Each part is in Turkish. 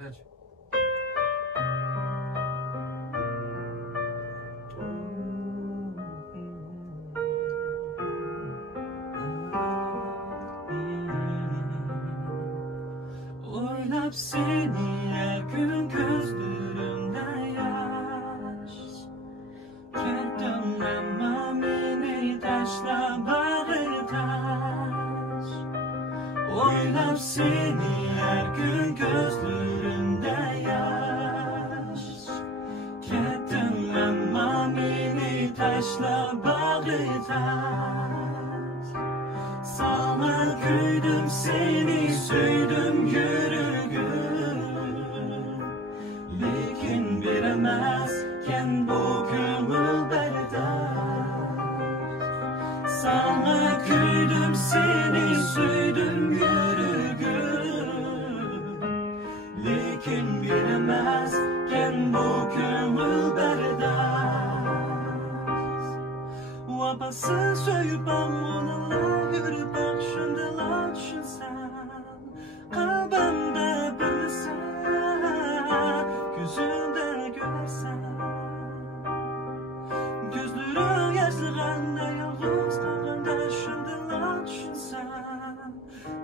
Ver. Oylap seni her gün gözlerimde yaş. Kendim ama beni taşla bağır taş. Oylap seni her gün gözlerimde yaş. Kendim ama beni taşla bağır taş. Sana küydüm seni süydüm yürügüm. Lekin veremezken bu gönül berdar. Sana küydüm seni süydüm yürügüm. Lekin veremezken bu gönül berdar. Babası söyüp onunla yürüp bak şundalar düşünsen. Kalbimde bilsen, gözünde görsen. Gözlerin yaşlığında yalnız kalganda şundalar düşünsen.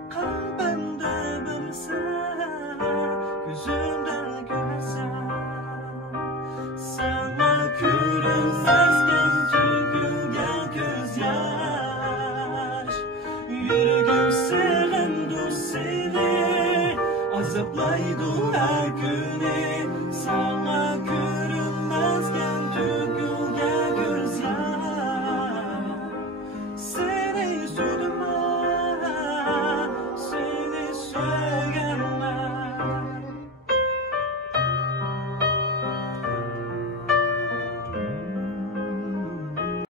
Kalbimde bilsen, gözünde görsen. Sana gülümsezken dökülgen göz yaş. Yüreğim sevindir seni, azaplaydı her günü. Sana gülümsezken